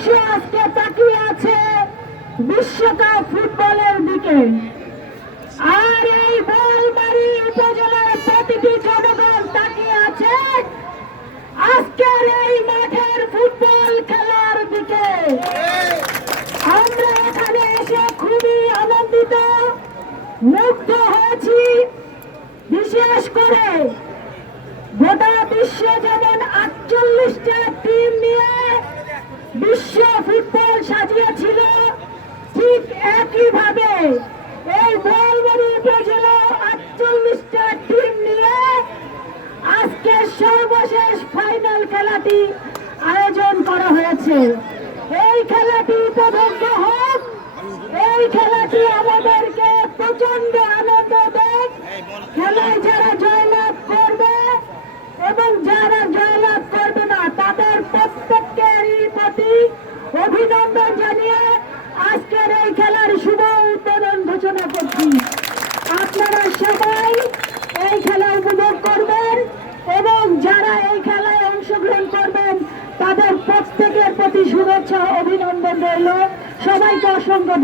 বিশ্ব আজকে তাকিয়ে আছে বিশ্বকাপ ফুটবলের দিকে। আর এই বোয়ালমারী উপজেলার প্রতিটি জনগণ তাকিয়ে আছে আজকের এই মাঠের ফুটবল খেলার দিকে। আমরা এখানে এসে খুবই আনন্দিত, মুগ্ধ হয়েছি। বিশেষ করে গোটা বিশ্ব যেমন 48টা টিম নিয়ে বিশ্ব ফুটবল সাজিয়েছিল, ঠিক একইভাবে এই বোয়ালমারী উপজেলা 48টা টিম নিয়ে আজকে সর্বশেষ ফাইনাল খেলাটি আয়োজন করা হয়েছে। এই খেলাটি উপভোগ্য হোক, এই খেলাটি আমাদেরকে প্রচন্ড আনন্দ দেয়। খেলায় যারা জয়লাভ করবে এবং যারা জয়লাভ করবে না তাদের প্রত্যেকেরই প্রতি অভিনন্দন জানিয়ে আজকের এই খেলার শুভ উদ্বোধন ঘোষণা করছি। আপনারা সবাই এই খেলা উপভোগ করবেন এবং যারা এই খেলায় অংশগ্রহণ করবেন তাদের প্রত্যেকের প্রতি শুভেচ্ছা অভিনন্দন রইল। সবাইকে অসংখ্য